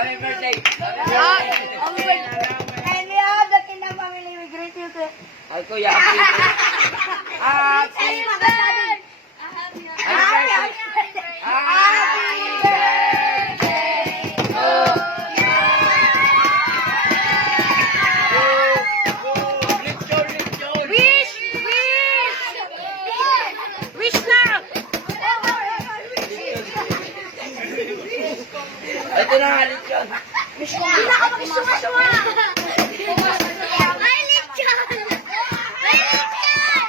Happy birthday! Happy birthday! And we have the Kingdom family. We greet you to... Ay, kuya, happy birthday! Happy birthday! Ito na nga, lechon. Hindi na ako makisuwa-suwa! Ay, lechon! Ay, lechon!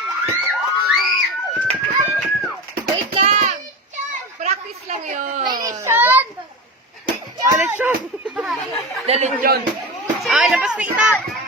Wait lang. Practice lang yun. Ay, lechon! Ah, lechon. The lechon. Ay, labas na ita.